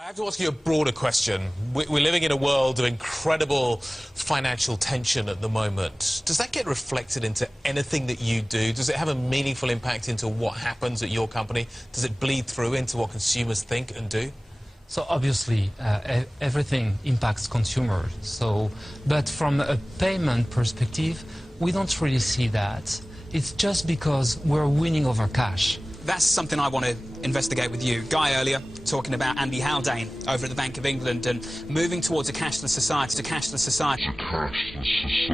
I have to ask you a broader question. We're living in a world of incredible financial tension at the moment. Does that get reflected into anything that you do? Does it have a meaningful impact into what happens at your company? Does it bleed through into what consumers think and do? So obviously, everything impacts consumers. But from a payment perspective, we don't really see that. It's just because we're winning over cash. That's something I want to investigate with you. Guy earlier talking about Andy Haldane over at the Bank of England and moving towards a cashless society,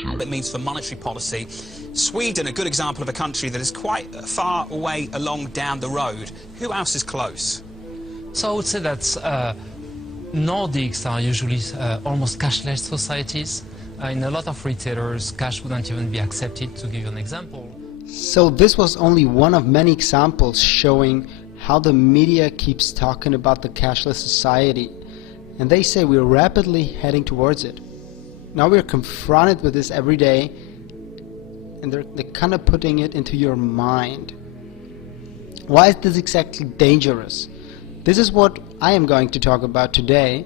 What it means for monetary policy. Sweden, a good example of a country that is quite far away along down the road. Who else is close? So I would say that Nordics are usually almost cashless societies. In a lot of retailers, cash wouldn't even be accepted, to give you an example. So this was only one of many examples showing how the media keeps talking about the cashless society, and they say we're rapidly heading towards it. Now we're confronted with this every day, and they're kind of putting it into your mind. Why is this exactly dangerous? This is what I am going to talk about today,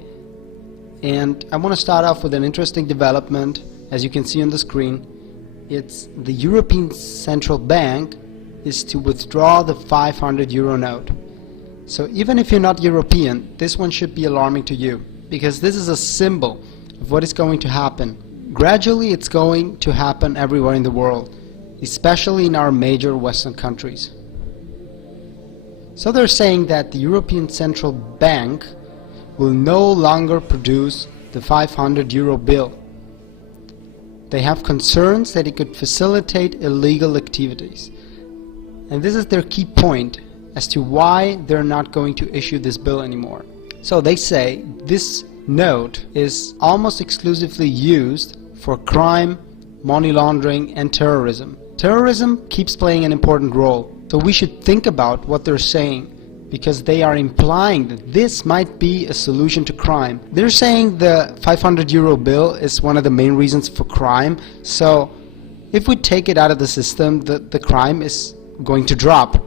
and I want to start off with an interesting development. As you can see on the screen, it's the European Central Bank is to withdraw the 500 euro note. So even if you're not European, this one should be alarming to you, because this is a symbol of what is going to happen. Gradually it's going to happen everywhere in the world, especially in our major Western countries. So they're saying that the European Central Bank will no longer produce the 500 euro bill. They have concerns that it could facilitate illegal activities. And this is their key point as to why they're not going to issue this bill anymore. So they say this note is almost exclusively used for crime, money laundering and terrorism. Terrorism keeps playing an important role. So we should think about what they're saying, because they are implying that this might be a solution to crime. They're saying the 500 euro bill is one of the main reasons for crime. So if we take it out of the system, the crime is going to drop.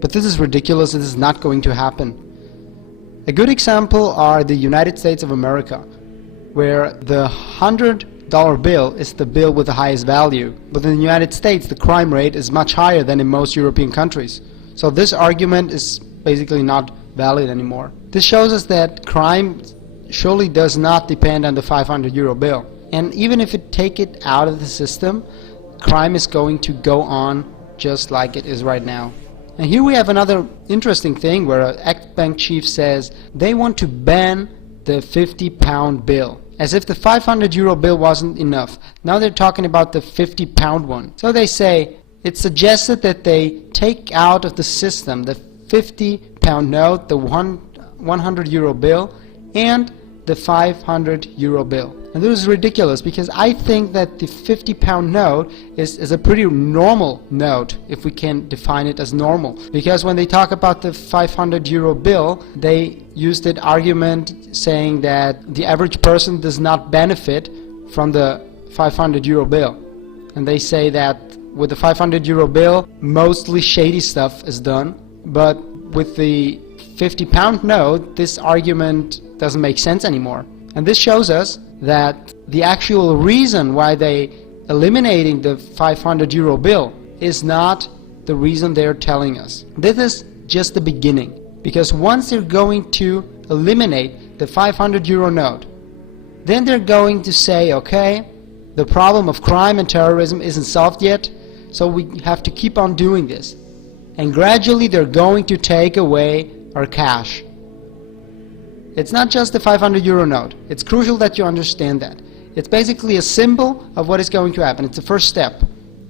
But this is ridiculous. This is not going to happen. A good example are the United States of America, where the $100 bill is the bill with the highest value. But in the United States, the crime rate is much higher than in most European countries. So this argument is basically not valid anymore. This shows us that crime surely does not depend on the 500 euro bill. And even if you take it out of the system, crime is going to go on just like it is right now. And here we have another interesting thing where an ex-bank chief says they want to ban the £50 bill. As if the 500 euro bill wasn't enough. Now they're talking about the £50 one. So they say it's suggested that they take out of the system the £50 note, the 100 euro bill, and the 500 euro bill. And this is ridiculous, because I think that the £50 note is a pretty normal note, if we can define it as normal. Because when they talk about the 500 euro bill, they use that argument saying that the average person does not benefit from the 500 euro bill. And they say that with the 500 euro bill, mostly shady stuff is done. But with the £50 note, this argument doesn't make sense anymore. And this shows us that the actual reason why they eliminating the 500 euro bill is not the reason they're telling us. This is just the beginning. Because once they're going to eliminate the 500 euro note, then they're going to say, okay, the problem of crime and terrorism isn't solved yet, so we have to keep on doing this. And gradually they're going to take away our cash. It's not just the 500 euro note. It's crucial that you understand that. It's basically a symbol of what is going to happen. It's the first step.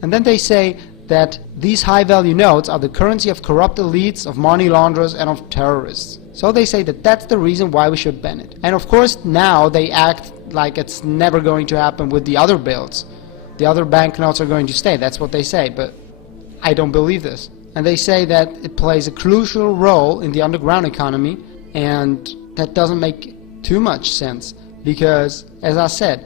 And then they say that these high value notes are the currency of corrupt elites, of money launderers and of terrorists. So they say that that's the reason why we should ban it. And of course now they act like it's never going to happen with the other bills. The other banknotes are going to stay. That's what they say, but I don't believe this. And they say that it plays a crucial role in the underground economy, and that doesn't make too much sense, because, as I said,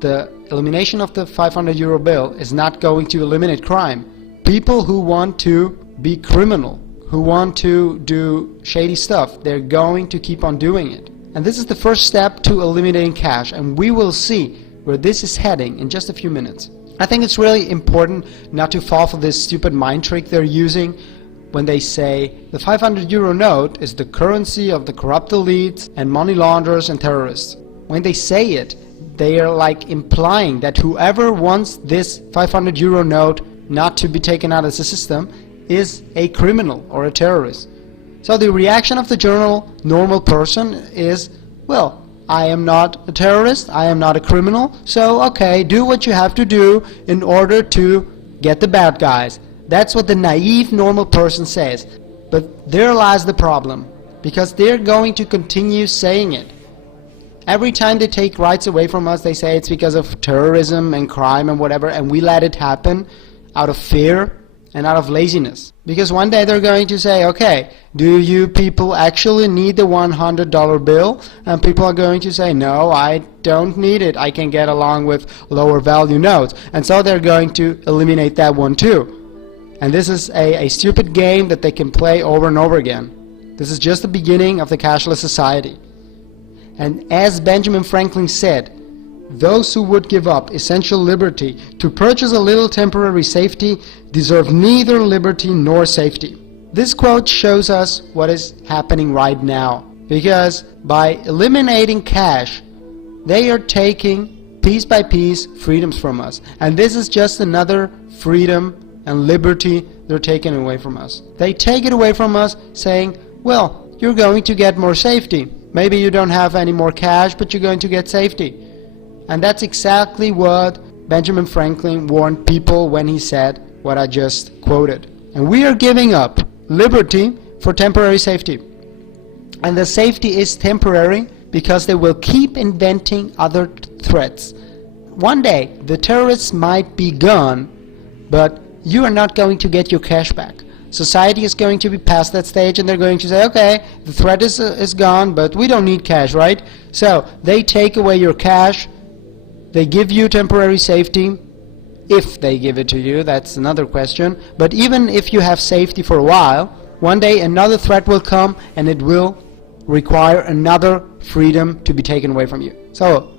the elimination of the 500 euro bill is not going to eliminate crime. People who want to be criminal, who want to do shady stuff, they're going to keep on doing it. And this is the first step to eliminating cash, and we will see where this is heading in just a few minutes. I think it's really important not to fall for this stupid mind trick they're using when they say the 500 euro note is the currency of the corrupt elites and money launderers and terrorists. When they say it, they are like implying that whoever wants this 500 euro note not to be taken out of the system is a criminal or a terrorist. So the reaction of the general normal person is, well, I am not a terrorist, I am not a criminal, so okay, do what you have to do in order to get the bad guys. That's what the naive normal person says. But there lies the problem, because they're going to continue saying it. Every time they take rights away from us, they say it's because of terrorism and crime and whatever, and we let it happen out of fear and out of laziness. Because one day they're going to say, okay, do you people actually need the $100 bill? And people are going to say, no, I don't need it. I can get along with lower value notes. And so they're going to eliminate that one too. And this is a stupid game that they can play over and over again. This is just the beginning of the cashless society. And as Benjamin Franklin said, those who would give up essential liberty to purchase a little temporary safety deserve neither liberty nor safety. This quote shows us what is happening right now, because by eliminating cash, they are taking piece by piece freedoms from us. And this is just another freedom and liberty they're taking away from us. They take it away from us saying, well, you're going to get more safety. Maybe you don't have any more cash, but you're going to get safety. And that's exactly what Benjamin Franklin warned people when he said what I just quoted. And we are giving up liberty for temporary safety. And the safety is temporary because they will keep inventing other threats. One day the terrorists might be gone, but you are not going to get your cash back. Society is going to be past that stage, and they're going to say, okay, the threat is gone, but we don't need cash, right? So they take away your cash. They give you temporary safety, if they give it to you, that's another question. But even if you have safety for a while, one day another threat will come and it will require another freedom to be taken away from you. So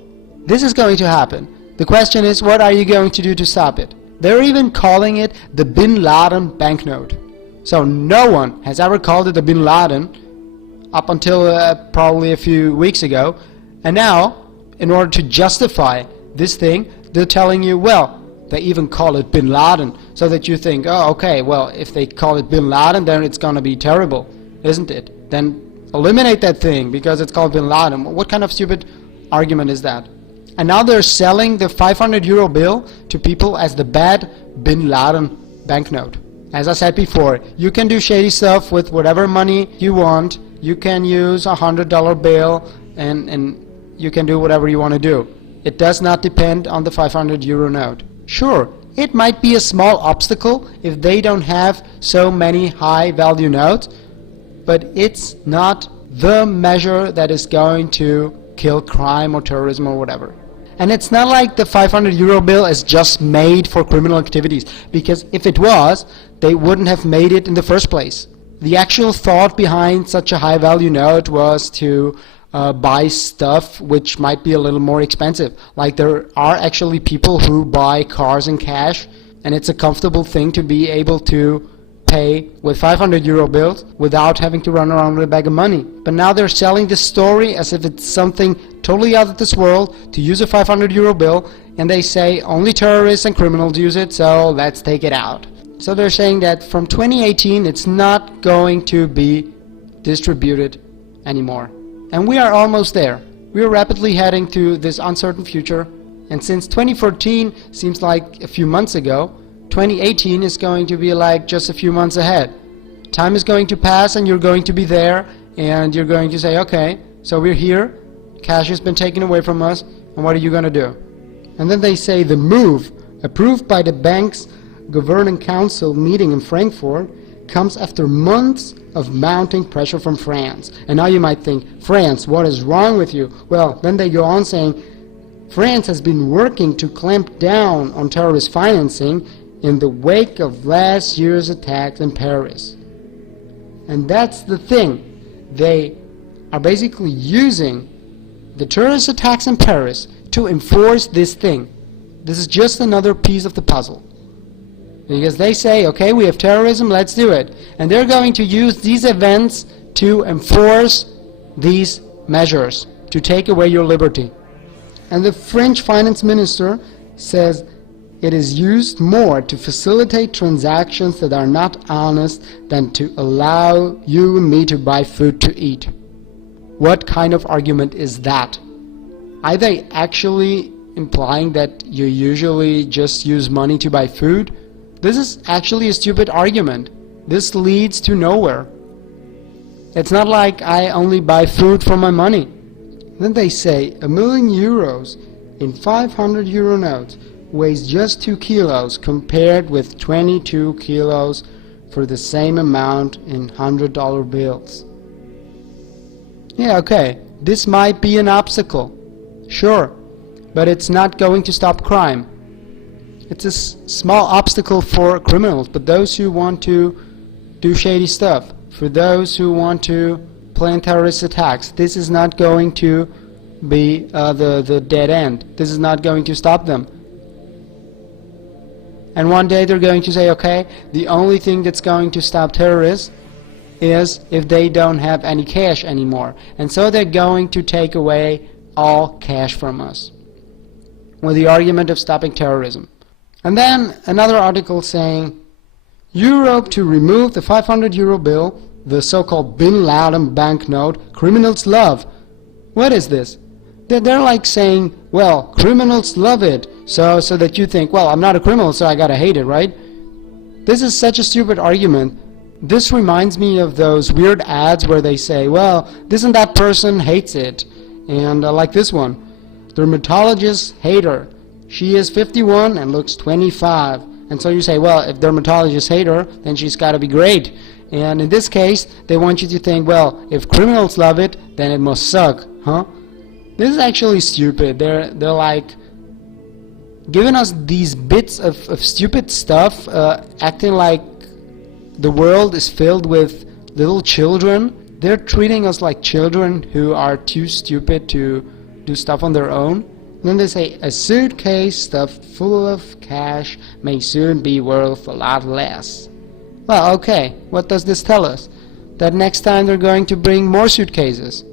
this is going to happen. The question is, what are you going to do to stop it? They're even calling it the Bin Laden Banknote. So no one has ever called it a Bin Laden up until probably a few weeks ago. And now, in order to justify this thing, they're telling you, well, they even call it Bin Laden, so that you think, oh, okay, well, if they call it Bin Laden, then it's going to be terrible, isn't it? Then eliminate that thing because it's called Bin Laden. What kind of stupid argument is that? And now they're selling the 500 euro bill to people as the bad Bin Laden banknote. As I said before, you can do shady stuff with whatever money you want. You can use a $100 bill and you can do whatever you want to do. It does not depend on the 500 euro note. Sure, it might be a small obstacle if they don't have so many high value notes, but it's not the measure that is going to kill crime or terrorism or whatever. And it's not like the 500 euro bill is just made for criminal activities, because if it was, they wouldn't have made it in the first place. The actual thought behind such a high value note was to buy stuff which might be a little more expensive. Like there are actually people who buy cars in cash, and it's a comfortable thing to be able to pay with 500 euro bills without having to run around with a bag of money. But now they're selling this story as if it's something totally out of this world to use a 500 euro bill, and they say only terrorists and criminals use it, so let's take it out. So they're saying that from 2018 it's not going to be distributed anymore. And we are almost there. We are rapidly heading to this uncertain future, and since 2014 seems like a few months ago, 2018 is going to be like just a few months ahead. Time is going to pass and you're going to be there, and you're going to say, okay, so we're here, cash has been taken away from us, and what are you going to do? And then they say the move, approved by the bank's governing council meeting in Frankfurt, comes after months of mounting pressure from France. And now you might think, France, what is wrong with you? Well, then they go on saying, France has been working to clamp down on terrorist financing in the wake of last year's attacks in Paris. And that's the thing. They are basically using the terrorist attacks in Paris to enforce this thing. This is just another piece of the puzzle. Because they say, okay, we have terrorism, let's do it. And they're going to use these events to enforce these measures, to take away your liberty. And the French finance minister says it is used more to facilitate transactions that are not honest than to allow you and me to buy food to eat. What kind of argument is that? Are they actually implying that you usually just use money to buy food? This is actually a stupid argument. This leads to nowhere. It's not like I only buy food for my money. Then they say €1,000,000 in 500 euro notes weighs just 2 kilos compared with 22 kilos for the same amount in $100 bills. Yeah, okay, this might be an obstacle. Sure, but it's not going to stop crime. It's a small obstacle for criminals, but those who want to do shady stuff, for those who want to plan terrorist attacks, this is not going to be the dead end. This is not going to stop them. And one day they're going to say, okay, the only thing that's going to stop terrorists is if they don't have any cash anymore. And so they're going to take away all cash from us, with the argument of stopping terrorism. And then another article saying, Europe to remove the 500 euro bill, the so-called Bin Laden Banknote, criminals love. What is this? They're like saying, well, criminals love it, so that you think, well, I'm not a criminal, so I gotta hate it, right? This is such a stupid argument. This reminds me of those weird ads where they say, well, this and that person hates it. And like this one, dermatologist hate her. She is 51 and looks 25. And so you say, well, if dermatologists hate her, then she's got to be great. And in this case, they want you to think, well, if criminals love it, then it must suck, huh? This is actually stupid. They're like giving us these bits of stupid stuff, acting like the world is filled with little children. They're treating us like children who are too stupid to do stuff on their own. And then they say, a suitcase stuffed full of cash may soon be worth a lot less. Well, okay, what does this tell us? That next time they're going to bring more suitcases.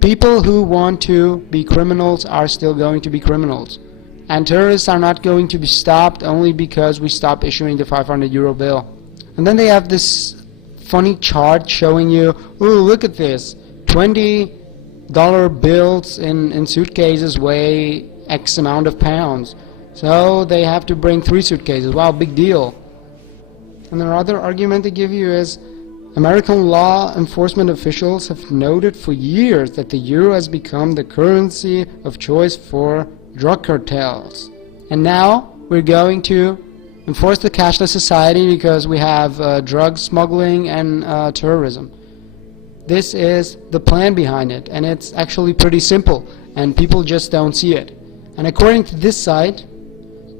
People who want to be criminals are still going to be criminals. And terrorists are not going to be stopped only because we stop issuing the 500 euro bill. And then they have this funny chart showing you, ooh, look at this, $20 bills in suitcases weigh X amount of pounds. So they have to bring 3 suitcases. Wow, big deal. And the other argument they give you is, American law enforcement officials have noted for years that the euro has become the currency of choice for drug cartels. And now we're going to enforce the cashless society because we have drug smuggling and terrorism. This is the plan behind it, and it's actually pretty simple, and people just don't see it. And according to this site,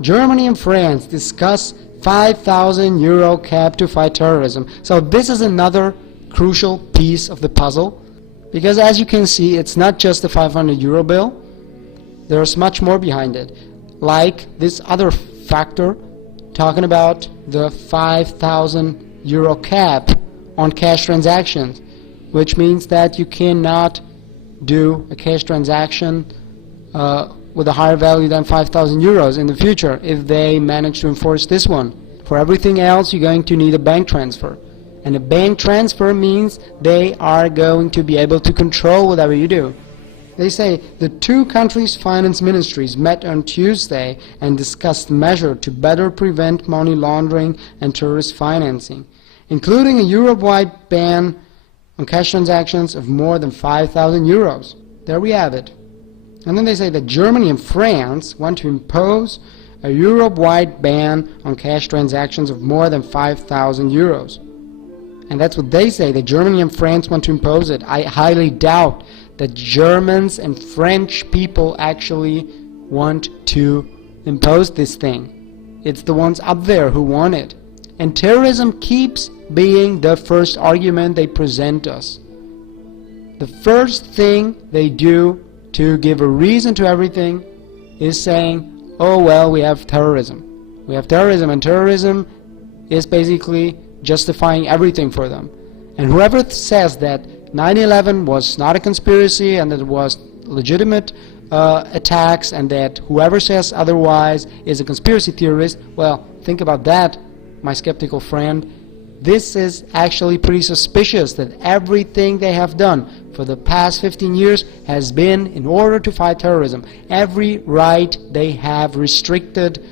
Germany and France discuss 5,000 euro cap to fight terrorism. So this is another crucial piece of the puzzle, because as you can see, it's not just the 500 euro bill. There's much more behind it, like this other factor talking about the 5,000 euro cap on cash transactions, which means that you cannot do a cash transaction with a higher value than 5,000 euros in the future if they manage to enforce this one. For everything else, you're going to need a bank transfer. And a bank transfer means they are going to be able to control whatever you do. They say the two countries' finance ministries met on Tuesday and discussed measures to better prevent money laundering and terrorist financing, including a Europe-wide ban on cash transactions of more than 5,000 euros. There we have it. And then they say that Germany and France want to impose a Europe-wide ban on cash transactions of more than 5,000 euros. And that's what they say, that Germany and France want to impose it. I highly doubt that Germans and French people actually want to impose this thing. It's the ones up there who want it. And terrorism keeps being the first argument they present us. The first thing they do to give a reason to everything is saying, oh well, we have terrorism. We have terrorism, and terrorism is basically justifying everything for them. And whoever says that 9/11 was not a conspiracy and that it was legitimate attacks, and that whoever says otherwise is a conspiracy theorist, well, think about that, my skeptical friend. This is actually pretty suspicious, that everything they have done for the past 15 years has been in order to fight terrorism. Every right they have restricted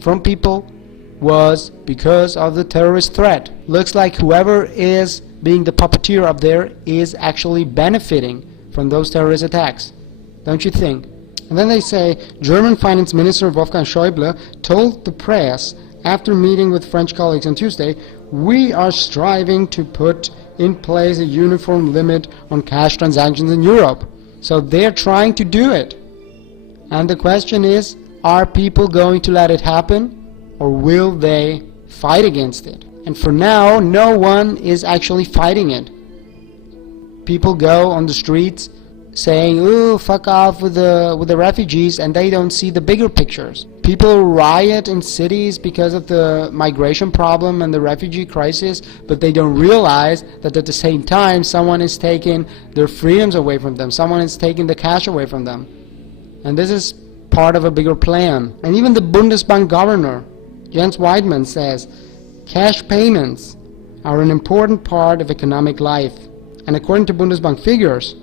from people was because of the terrorist threat. Looks like whoever is being the puppeteer up there is actually benefiting from those terrorist attacks. Don't you think? And then they say German Finance Minister Wolfgang Schäuble told the press after meeting with French colleagues on Tuesday, we are striving to put in place a uniform limit on cash transactions in Europe. So they're trying to do it. And the question is, are people going to let it happen, or will they fight against it? And for now, no one is actually fighting it. People go on the streets saying, ooh, fuck off with the refugees, and they don't see the bigger pictures. People riot in cities because of the migration problem and the refugee crisis, but they don't realize that at the same time someone is taking their freedoms away from them, someone is taking the cash away from them. And this is part of a bigger plan. And even the Bundesbank governor, Jens Weidmann, says cash payments are an important part of economic life. And according to Bundesbank figures,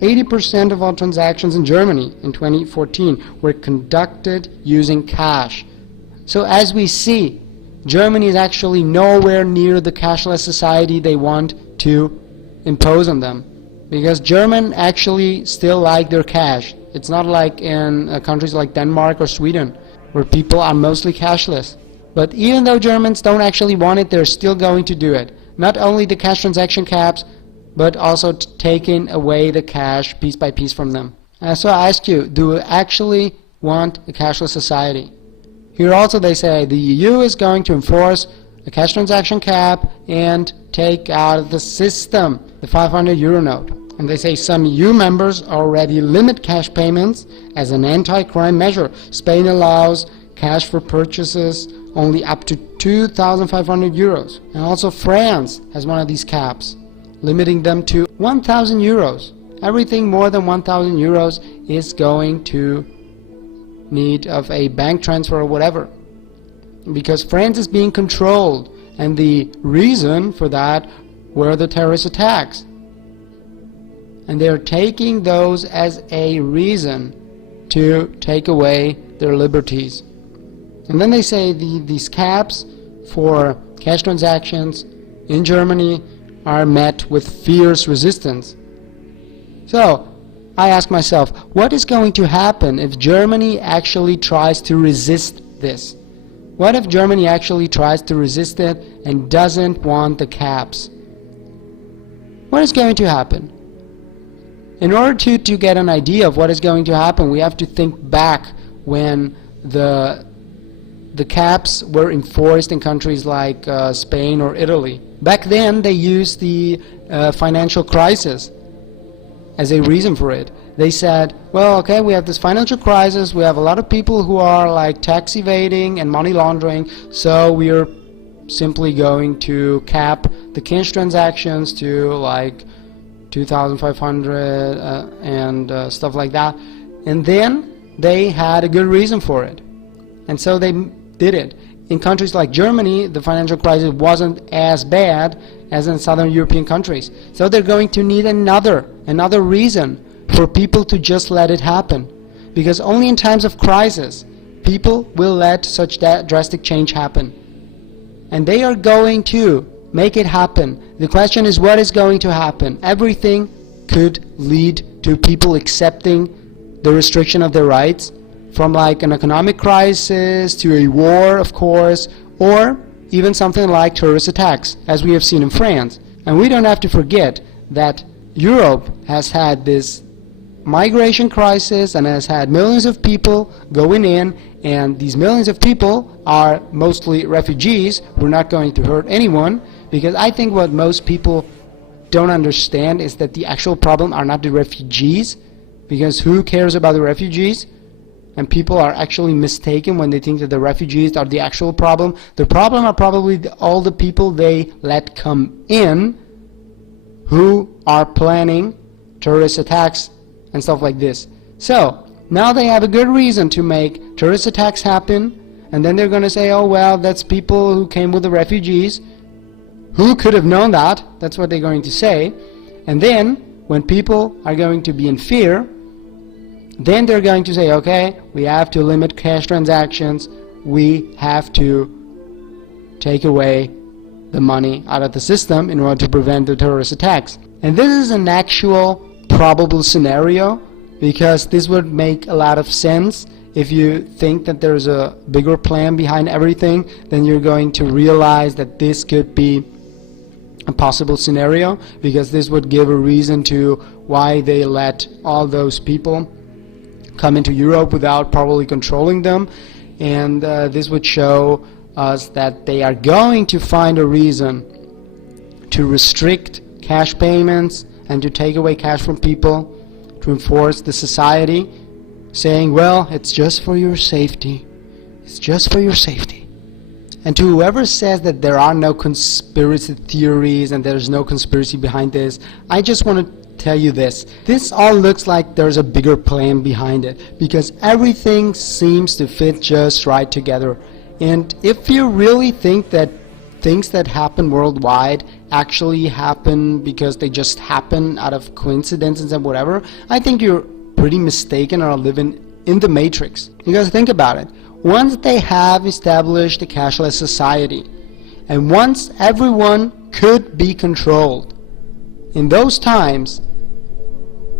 80% of all transactions in Germany in 2014 were conducted using cash. So as we see, Germany is actually nowhere near the cashless society they want to impose on them. Because Germans actually still like their cash. It's not like in countries like Denmark or Sweden, where people are mostly cashless. But even though Germans don't actually want it, they're still going to do it. Not only the cash transaction caps, but also taking away the cash piece by piece from them. So I ask you, do we actually want a cashless society? Here also they say the EU is going to enforce a cash transaction cap and take out of the system the 500 euro note. And they say some EU members already limit cash payments as an anti-crime measure. Spain allows cash for purchases only up to 2,500 euros. And also France has one of these caps, limiting them to 1,000 euros. Everything more than 1,000 euros is going to need of a bank transfer or whatever. Because France is being controlled, and the reason for that were the terrorist attacks. And they're taking those as a reason to take away their liberties. And then they say these caps for cash transactions in Germany are met with fierce resistance. So, I ask myself, what is going to happen if Germany actually tries to resist this? What if Germany actually tries to resist it and doesn't want the caps? What is going to happen? In order to get an idea of what is going to happen, we have to think back when the caps were enforced in countries like Spain or Italy. Back then they used the financial crisis as a reason for it. They said, well, okay, we have this financial crisis, we have a lot of people who are like tax evading and money laundering, so we are simply going to cap the cash transactions to like 2,500 and stuff like that. And then they had a good reason for it. And so they did it. In countries like Germany, the financial crisis wasn't as bad as in southern European countries. So they're going to need another reason for people to just let it happen. Because only in times of crisis, people will let such drastic change happen. And they are going to make it happen. The question is, what is going to happen? Everything could lead to people accepting the restriction of their rights, from like an economic crisis to a war, of course, or even something like terrorist attacks, as we have seen in France. And we don't have to forget that Europe has had this migration crisis and has had millions of people going in, and these millions of people are mostly refugees. We're not going to hurt anyone, because I think what most people don't understand is that the actual problem are not the refugees, because who cares about the refugees? And people are actually mistaken when they think that the refugees are the actual problem. The problem are probably all the people they let come in who are planning terrorist attacks and stuff like this. So now they have a good reason to make terrorist attacks happen, and then they're going to say, oh well, that's people who came with the refugees. Who could have known that? That's what they're going to say. And then when people are going to be in fear, then they're going to say, okay, we have to limit cash transactions, we have to take away the money out of the system in order to prevent the terrorist attacks. And this is an actual probable scenario, because this would make a lot of sense. If you think that there's a bigger plan behind everything, then you're going to realize that this could be a possible scenario, because this would give a reason to why they let all those people come into Europe without probably controlling them, and this would show us that they are going to find a reason to restrict cash payments and to take away cash from people, to enforce the society, saying, well, it's just for your safety, it's just for your safety. And to whoever says that there are no conspiracy theories and there's no conspiracy behind this, I just want to tell you this. This all looks like there's a bigger plan behind it, because everything seems to fit just right together. And if you really think that things that happen worldwide actually happen because they just happen out of coincidences and whatever, I think you're pretty mistaken or living in the matrix. Because think about it. Once they have established a cashless society, and once everyone could be controlled, in those times,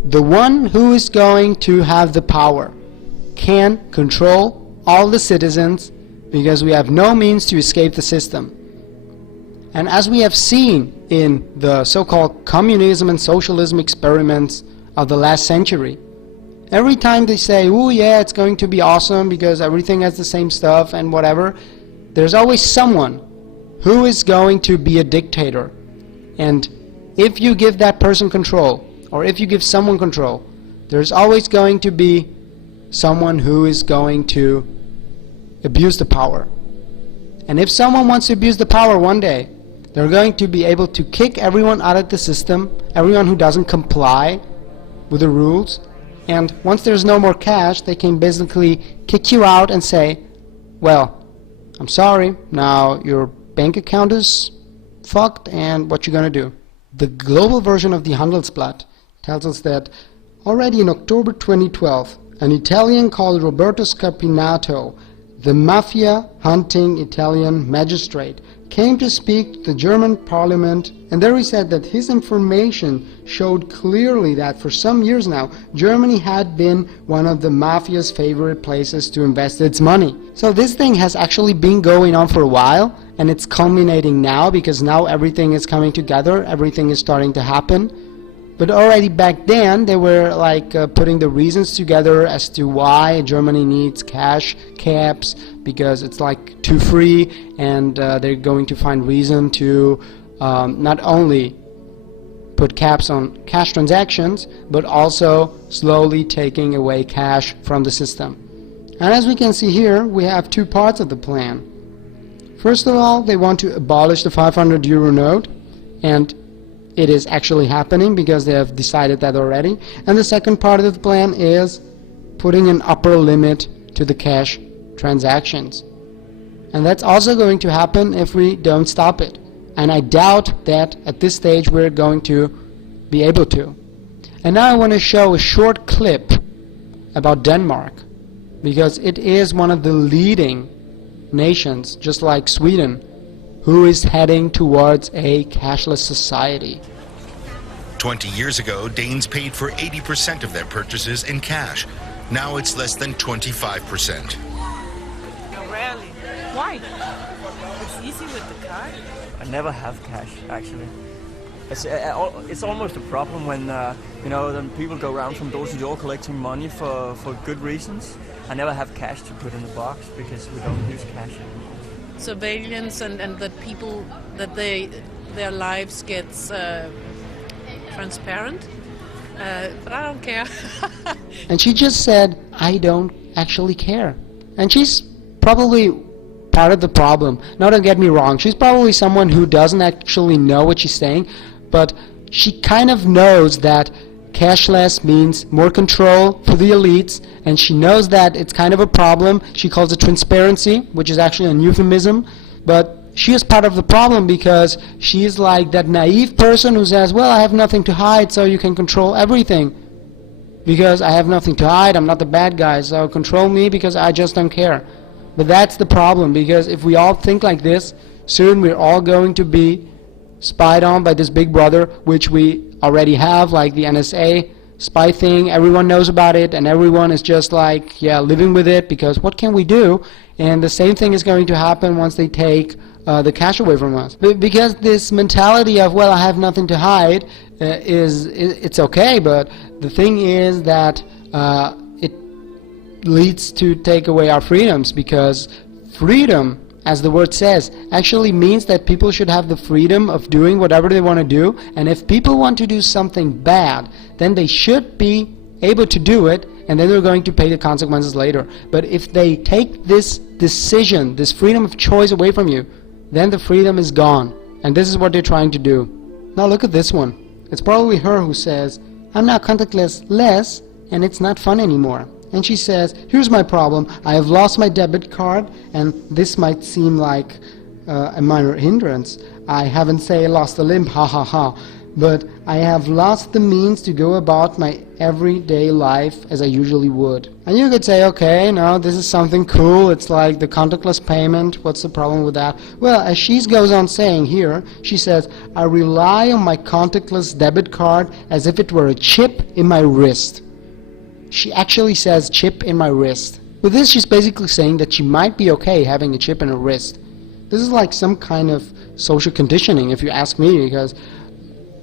the one who is going to have the power can control all the citizens, because we have no means to escape the system. And as we have seen in the so-called communism and socialism experiments of the last century, every time they say, oh yeah, it's going to be awesome because everything has the same stuff and whatever, there's always someone who is going to be a dictator. And if you give that person control, or if you give someone control, there's always going to be someone who is going to abuse the power. And if someone wants to abuse the power one day, they're going to be able to kick everyone out of the system, everyone who doesn't comply with the rules. And once there's no more cash, they can basically kick you out and say, well, I'm sorry, now your bank account is fucked, and what you gonna do? The global version of the Handelsblatt tells us that already in October 2012, an Italian called Roberto Scarpinato, the mafia-hunting Italian magistrate, came to speak to the German parliament, and there he said that his information showed clearly that for some years now, Germany had been one of the mafia's favorite places to invest its money. So this thing has actually been going on for a while, and it's culminating now, because now everything is coming together, everything is starting to happen. But already back then, they were like putting the reasons together as to why Germany needs cash caps, because it's like too free, and they're going to find reason to not only put caps on cash transactions, but also slowly taking away cash from the system. And as we can see here, we have two parts of the plan. First of all, they want to abolish the 500 euro note, and it is actually happening because they have decided that already. And the second part of the plan is putting an upper limit to the cash transactions. And that's also going to happen if we don't stop it. And I doubt that at this stage we're going to be able to. And now I want to show a short clip about Denmark, because it is one of the leading nations, just like Sweden, who is heading towards a cashless society. 20 years ago, Danes paid for 80% of their purchases in cash. Now it's less than 25%. Rarely. Why? It's easy with the card. I never have cash, actually. It's almost a problem when then people go around from door to door collecting money for good reasons. I never have cash to put in the box because we don't use cash anymore. Surveillance and that people, that their lives gets transparent, but I don't care. And she just said, I don't actually care. And she's probably part of the problem. Now, don't get me wrong, she's probably someone who doesn't actually know what she's saying, but she kind of knows that cashless means more control for the elites, and she knows that it's kind of a problem. She calls it transparency, which is actually a euphemism, but she is part of the problem because she is like that naive person who says, well, I have nothing to hide, so you can control everything. Because I have nothing to hide, I'm not the bad guy, so control me because I just don't care. But that's the problem, because if we all think like this, soon we're all going to be spied on by this big brother, which we already have, like the NSA spy thing. Everyone knows about it, and everyone is just like, yeah, living with it, because what can we do? And the same thing is going to happen once they take the cash away from us. Because this mentality of, well, I have nothing to hide, it's okay, but the thing is that it leads to take away our freedoms, because freedom, as the word says, actually means that people should have the freedom of doing whatever they want to do, and if people want to do something bad, then they should be able to do it, and then they're going to pay the consequences later. But if they take this decision, this freedom of choice away from you, then the freedom is gone. And this is what they're trying to do. Now look at this one. It's probably her who says, I'm now contactless, and it's not fun anymore. And she says, here's my problem. I have lost my debit card, and this might seem like a minor hindrance. I haven't, say, lost a limb, ha ha ha. But I have lost the means to go about my everyday life as I usually would. And you could say, okay, no, this is something cool. It's like the contactless payment. What's the problem with that? Well, as she goes on saying here, she says, I rely on my contactless debit card as if it were a chip in my wrist. She actually says chip in my wrist. With this, she's basically saying that she might be okay having a chip in her wrist. This is like some kind of social conditioning, if you ask me, because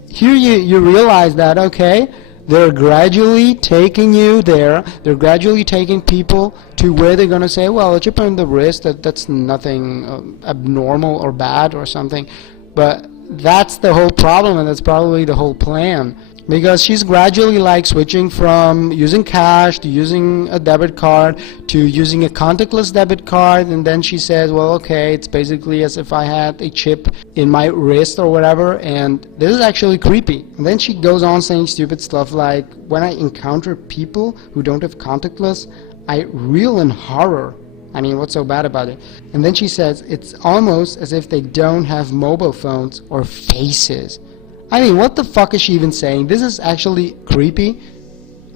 here you realize that, okay, they're gradually taking you there, they're gradually taking people to where they're going to say, well, a chip in the wrist, that's nothing abnormal or bad or something. But that's the whole problem, and that's probably the whole plan. Because she's gradually like switching from using cash to using a debit card to using a contactless debit card, and then she says, well, okay, it's basically as if I had a chip in my wrist or whatever, and this is actually creepy. And then she goes on saying stupid stuff like, when I encounter people who don't have contactless, I reel in horror. I mean, what's so bad about it? And then she says, it's almost as if they don't have mobile phones or faces. I mean, what the fuck is she even saying? This is actually creepy.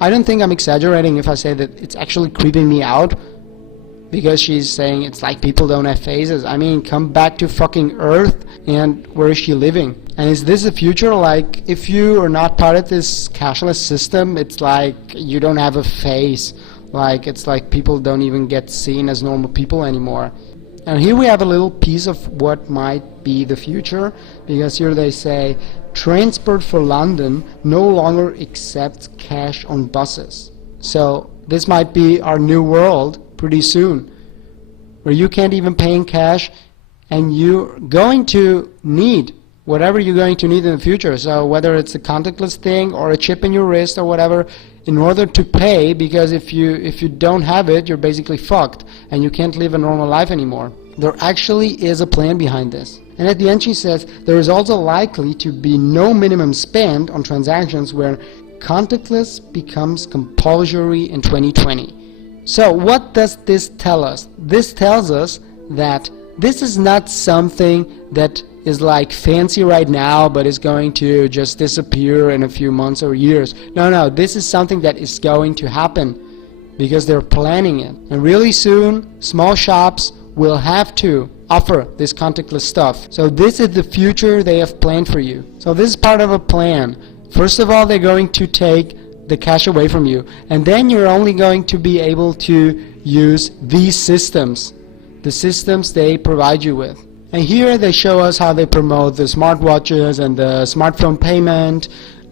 I don't think I'm exaggerating if I say that it's actually creeping me out, because she's saying it's like people don't have faces. I mean, come back to fucking Earth, and where is she living? And is this the future? Like, if you are not part of this cashless system, it's like you don't have a face. Like, it's like people don't even get seen as normal people anymore. And here we have a little piece of what might be the future, because here they say, Transport for London no longer accepts cash on buses. So this might be our new world pretty soon, where you can't even pay in cash, and you're going to need whatever you're going to need in the future. So whether it's a contactless thing or a chip in your wrist or whatever, in order to pay, because if you don't have it, you're basically fucked and you can't live a normal life anymore. There actually is a plan behind this. And at the end she says, there is also likely to be no minimum spend on transactions where contactless becomes compulsory in 2020. So what does this tell us? This tells us that this is not something that is like fancy right now, but is going to just disappear in a few months or years. No, this is something that is going to happen because they're planning it. And really soon, small shops will have to offer this contactless stuff. So this is the future they have planned for you. So this is part of a plan. First of all, they're going to take the cash away from you, and then you're only going to be able to use these systems, the systems they provide you with. And here they show us how they promote the smartwatches and the smartphone payment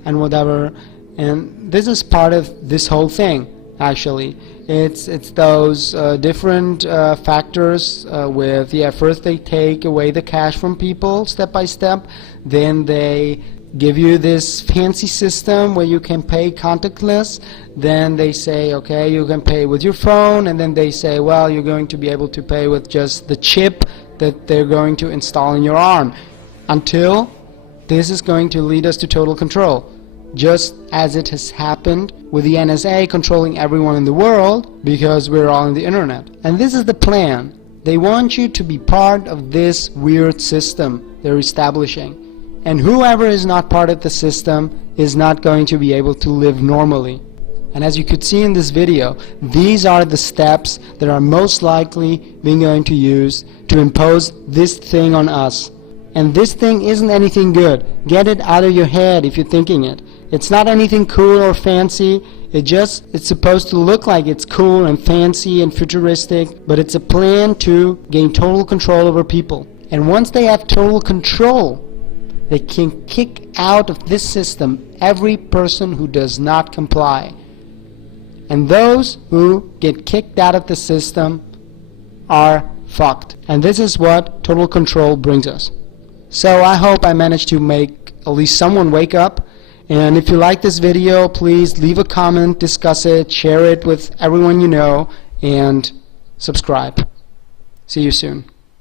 and whatever. And this is part of this whole thing, actually. It's those different factors with, first they take away the cash from people step by step, then they give you this fancy system where you can pay contactless, then they say, okay, you can pay with your phone, and then they say, well, you're going to be able to pay with just the chip that they're going to install in your arm, until this is going to lead us to total control, just as it has happened with the NSA controlling everyone in the world because we're all on the internet. And this is the plan. They want you to be part of this weird system they're establishing. And whoever is not part of the system is not going to be able to live normally. And as you could see in this video, these are the steps that are most likely being going to use to impose this thing on us. And this thing isn't anything good. Get it out of your head if you're thinking it. It's not anything cool or fancy. It's supposed to look like it's cool and fancy and futuristic, but it's a plan to gain total control over people. And once they have total control, they can kick out of this system every person who does not comply. And those who get kicked out of the system are fucked. And this is what total control brings us. So I hope I managed to make at least someone wake up. And if you like this video, please leave a comment, discuss it, share it with everyone you know, and subscribe. See you soon.